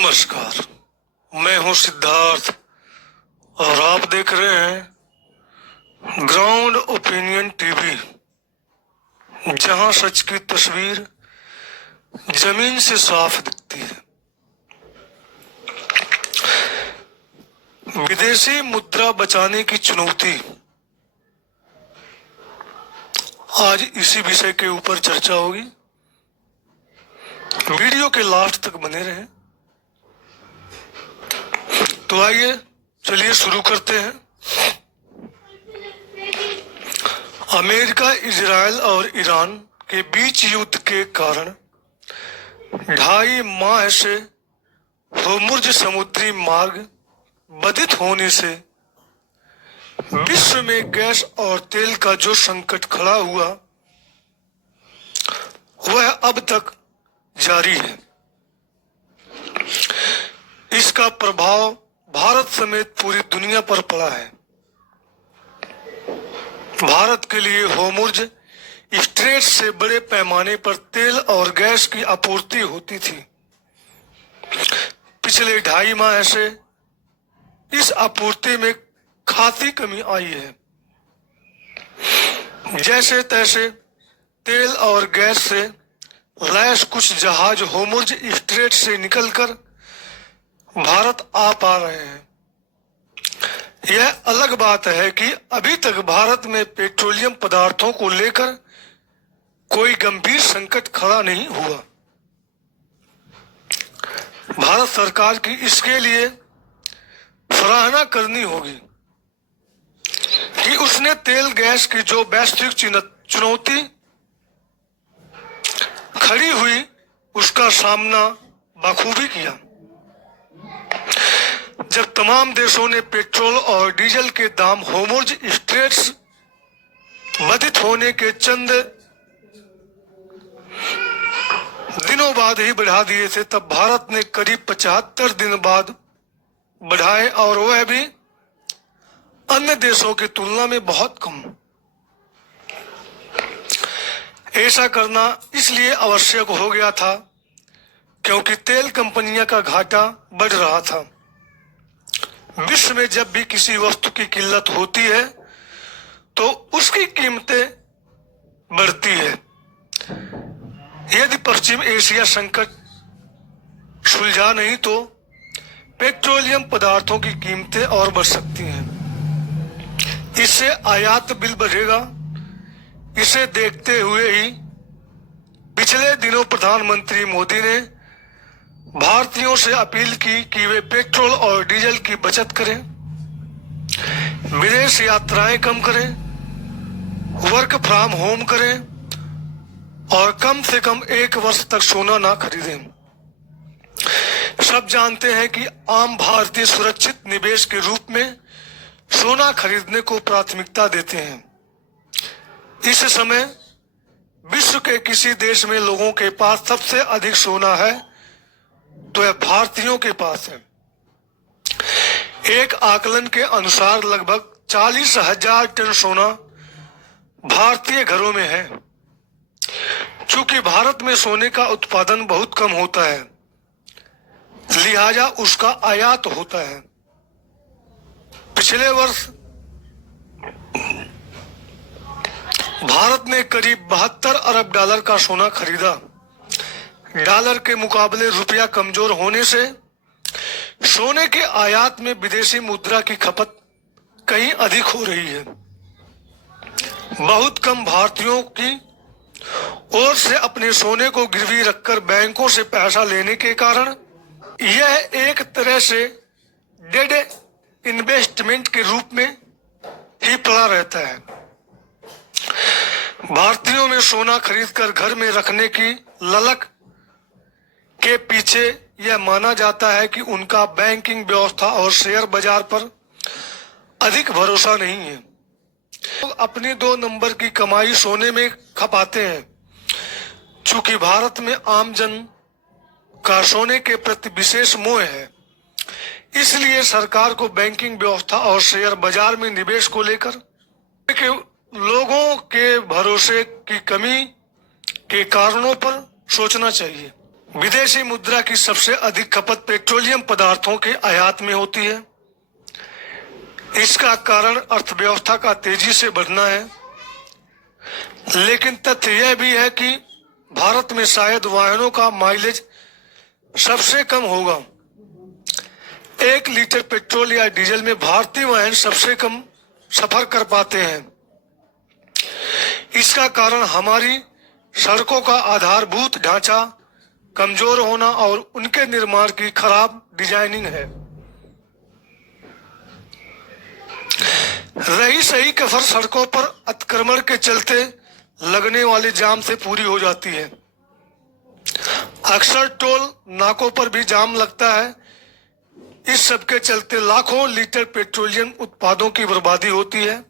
नमस्कार। मैं हूं सिद्धार्थ और आप देख रहे हैं ग्राउंड ओपिनियन टीवी, जहां सच की तस्वीर जमीन से साफ दिखती है। विदेशी मुद्रा बचाने की चुनौती, आज इसी विषय के ऊपर चर्चा होगी। वीडियो के लास्ट तक बने रहें। तो आइए चलिए शुरू करते हैं। अमेरिका, इजराइल और ईरान के बीच युद्ध के कारण 2.5 माह से होर्मुज़ समुद्री मार्ग बाधित होने से विश्व में गैस और तेल का जो संकट खड़ा हुआ वह अब तक जारी है। इसका प्रभाव भारत समेत पूरी दुनिया पर पड़ा है। भारत के लिए होर्मुज़ स्ट्रेट से बड़े पैमाने पर तेल और गैस की आपूर्ति होती थी। पिछले 2.5 माह से इस आपूर्ति में खासी कमी आई है। जैसे तैसे तेल और गैस से लैस कुछ जहाज होर्मुज़ स्ट्रेट से निकलकर भारत आ पा रहे हैं। यह अलग बात है कि अभी तक भारत में पेट्रोलियम पदार्थों को लेकर कोई गंभीर संकट खड़ा नहीं हुआ। भारत सरकार की इसके लिए सराहना करनी होगी कि उसने तेल गैस की जो वैश्विक चुनौती खड़ी हुई उसका सामना बखूबी किया। जब तमाम देशों ने पेट्रोल और डीजल के दाम होर्मुज़ स्ट्रेट्स बाधित होने के चंद दिनों बाद ही बढ़ा दिए थे, तब भारत ने करीब 75 दिन बाद बढ़ाए, और वह भी अन्य देशों की तुलना में बहुत कम। ऐसा करना इसलिए आवश्यक हो गया था क्योंकि तेल कंपनियों का घाटा बढ़ रहा था। विश्व में जब भी किसी वस्तु की किल्लत होती है तो उसकी कीमतें बढ़ती है। यदि पश्चिम एशिया संकट सुलझा नहीं तो पेट्रोलियम पदार्थों की कीमतें और बढ़ सकती हैं। इससे आयात बिल बढ़ेगा। इसे देखते हुए ही पिछले दिनों प्रधानमंत्री मोदी ने भारतीयों से अपील की कि वे पेट्रोल और डीजल की बचत करें, विदेश यात्राएं कम करें, वर्क फ्रॉम होम करें और कम से कम 1 वर्ष तक सोना ना खरीदें। सब जानते हैं कि आम भारतीय सुरक्षित निवेश के रूप में सोना खरीदने को प्राथमिकता देते हैं। इस समय विश्व के किसी देश में लोगों के पास सबसे अधिक सोना है तो यह भारतीयों के पास है। एक आकलन के अनुसार लगभग 40,000 टन सोना भारतीय घरों में है। चूंकि भारत में सोने का उत्पादन बहुत कम होता है, लिहाजा उसका आयात होता है। पिछले वर्ष भारत ने करीब 72 अरब डॉलर का सोना खरीदा। डॉलर के मुकाबले रुपया कमजोर होने से सोने के आयात में विदेशी मुद्रा की खपत कहीं अधिक हो रही है। बहुत कम भारतीयों की ओर से अपने सोने को गिरवी रखकर बैंकों से पैसा लेने के कारण यह एक तरह से डेड इन्वेस्टमेंट के रूप में ही पड़ा रहता है। भारतीयों में सोना खरीदकर घर में रखने की ललक के पीछे यह माना जाता है कि उनका बैंकिंग व्यवस्था और शेयर बाजार पर अधिक भरोसा नहीं है। लोग अपनी 2 नंबर की कमाई सोने में खपाते हैं। चूंकि भारत में आम जन का सोने के प्रति विशेष मोह है, इसलिए सरकार को बैंकिंग व्यवस्था और शेयर बाजार में निवेश को लेकर लोगों के भरोसे की कमी के कारणों पर सोचना चाहिए। विदेशी मुद्रा की सबसे अधिक खपत पेट्रोलियम पदार्थों के आयात में होती है। इसका कारण अर्थव्यवस्था का तेजी से बढ़ना है, लेकिन तथ्य यह भी है कि भारत में शायद वाहनों का माइलेज सबसे कम होगा। 1 लीटर पेट्रोल या डीजल में भारतीय वाहन सबसे कम सफर कर पाते हैं। इसका कारण हमारी सड़कों का आधारभूत ढांचा कमजोर होना और उनके निर्माण की खराब डिजाइनिंग है। रही सही कसर सड़कों पर अतिक्रमण के चलते लगने वाले जाम से पूरी हो जाती है। अक्सर टोल नाकों पर भी जाम लगता है। इस सब के चलते लाखों लीटर पेट्रोलियम उत्पादों की बर्बादी होती है।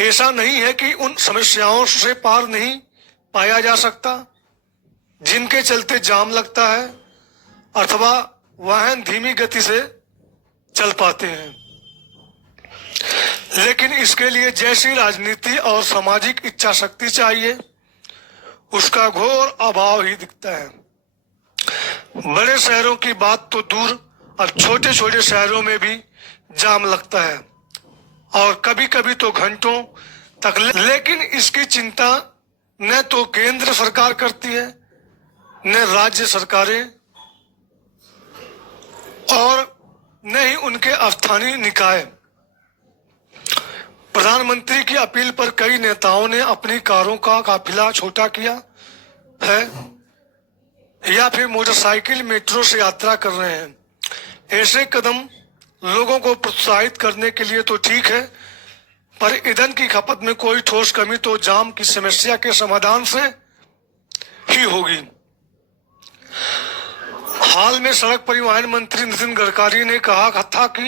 ऐसा नहीं है कि उन समस्याओं से पार नहीं पाया जा सकता जिनके चलते जाम लगता है अथवा वाहन धीमी गति से चल पाते हैं, लेकिन इसके लिए जैसी राजनीति और सामाजिक इच्छा शक्ति चाहिए उसका घोर अभाव ही दिखता है। बड़े शहरों की बात तो दूर, अब छोटे छोटे शहरों में भी जाम लगता है और कभी कभी तो घंटों तक। लेकिन इसकी चिंता न तो केंद्र सरकार करती है न राज्य सरकारें और न ही उनके स्थानीय निकाय। प्रधानमंत्री की अपील पर कई नेताओं ने अपनी कारों का काफिला छोटा किया है या फिर मोटरसाइकिल मेट्रो से यात्रा कर रहे हैं। ऐसे कदम लोगों को प्रोत्साहित करने के लिए तो ठीक है, पर ईंधन की खपत में कोई ठोस कमी तो जाम की समस्या के समाधान से ही होगी। हाल में सड़क परिवहन मंत्री नितिन गडकरी ने कहा था कि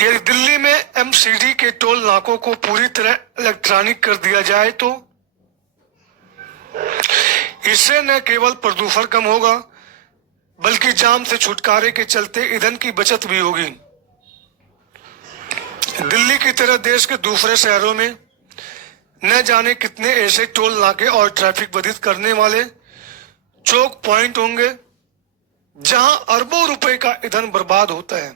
यदि दिल्ली में एमसीडी के टोल नाकों को पूरी तरह इलेक्ट्रॉनिक कर दिया जाए तो इससे न केवल प्रदूषण कम होगा बल्कि जाम से छुटकारे के चलते ईंधन की बचत भी होगी। दिल्ली की तरह देश के दूसरे शहरों में न जाने कितने ऐसे टोल नाके और ट्रैफिक बाधित करने वाले चौक पॉइंट होंगे जहां अरबों रुपए का ईंधन बर्बाद होता है।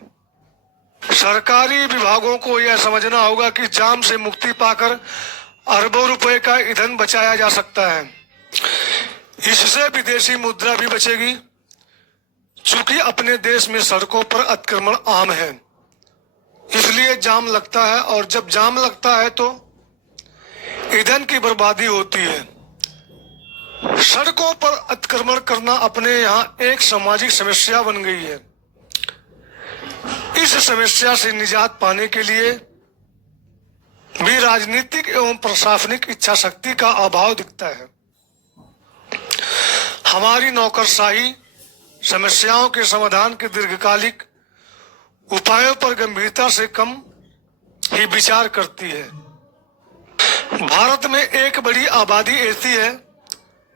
सरकारी विभागों को यह समझना होगा कि जाम से मुक्ति पाकर अरबों रुपए का ईंधन बचाया जा सकता है। इससे विदेशी मुद्रा भी बचेगी, चूंकि अपने देश में सड़कों पर अतिक्रमण आम है, इसलिए जाम लगता है और जब जाम लगता है तो ईंधन की बर्बादी होती है। सड़कों पर अतिक्रमण करना अपने यहाँ एक सामाजिक समस्या बन गई है। इस समस्या से निजात पाने के लिए भी राजनीतिक एवं प्रशासनिक इच्छा शक्ति का अभाव दिखता है। हमारी नौकरशाही समस्याओं के समाधान के दीर्घकालिक उपायों पर गंभीरता से कम ही विचार करती है। भारत में एक बड़ी आबादी ऐसी है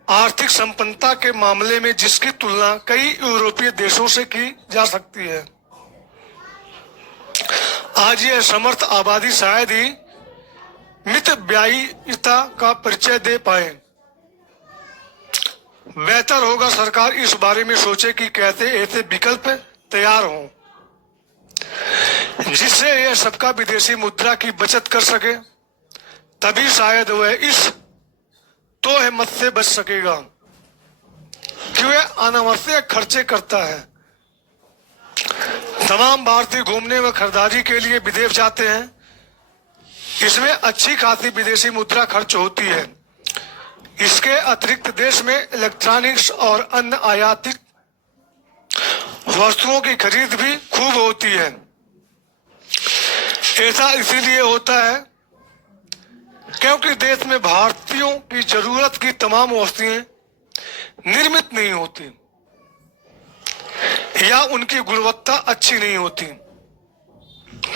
आर्थिक संपन्नता के मामले में जिसकी तुलना कई यूरोपीय देशों से की जा सकती है। आज यह समर्थ आबादी शायद ही मितव्ययिता का परिचय दे पाए। बेहतर होगा सरकार इस बारे में सोचे कि कैसे ऐसे विकल्प तैयार हों जिससे यह सबका विदेशी मुद्रा की बचत कर सके, तभी शायद वह इस तोहमत से बच सकेगा कि वह अनावश्यक खर्चे करता है। तमाम भारतीय घूमने व खरीदारी के लिए विदेश जाते हैं। इसमें अच्छी खासी विदेशी मुद्रा खर्च होती है। इसके अतिरिक्त देश में इलेक्ट्रॉनिक्स और अन्य आयातित वस्तुओं की खरीद भी खूब होती है। ऐसा इसीलिए होता है क्योंकि देश में भारतीयों की जरूरत की तमाम वस्तुएं निर्मित नहीं होती या उनकी गुणवत्ता अच्छी नहीं होती।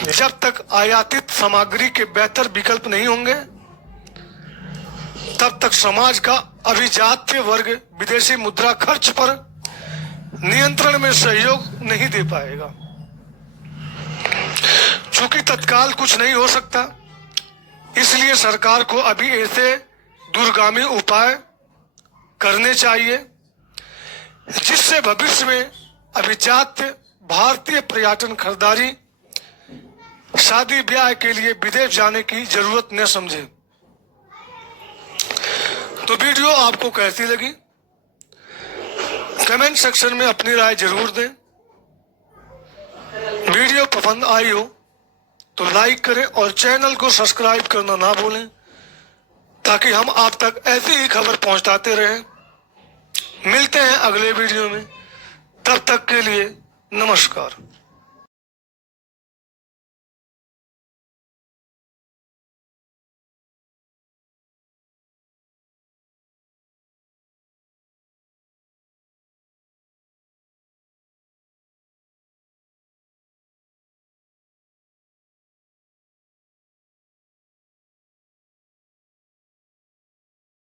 जब तक आयातित सामग्री के बेहतर विकल्प नहीं होंगे तब तक समाज का अभिजात्य वर्ग विदेशी मुद्रा खर्च पर नियंत्रण में सहयोग नहीं दे पाएगा। चूंकि तत्काल कुछ नहीं हो सकता, इसलिए सरकार को अभी ऐसे दूरगामी उपाय करने चाहिए, जिससे भविष्य में अभिजात्य भारतीय पर्यटन खरीदारी शादी ब्याह के लिए विदेश जाने की जरूरत न समझे। तो वीडियो आपको कैसी लगी कमेंट सेक्शन में अपनी राय जरूर दें। वीडियो पसंद आई हो तो लाइक करें और चैनल को सब्सक्राइब करना ना भूलें, ताकि हम आप तक ऐसी ही खबर पहुंचाते रहें। मिलते हैं अगले वीडियो में, तब तक के लिए नमस्कार।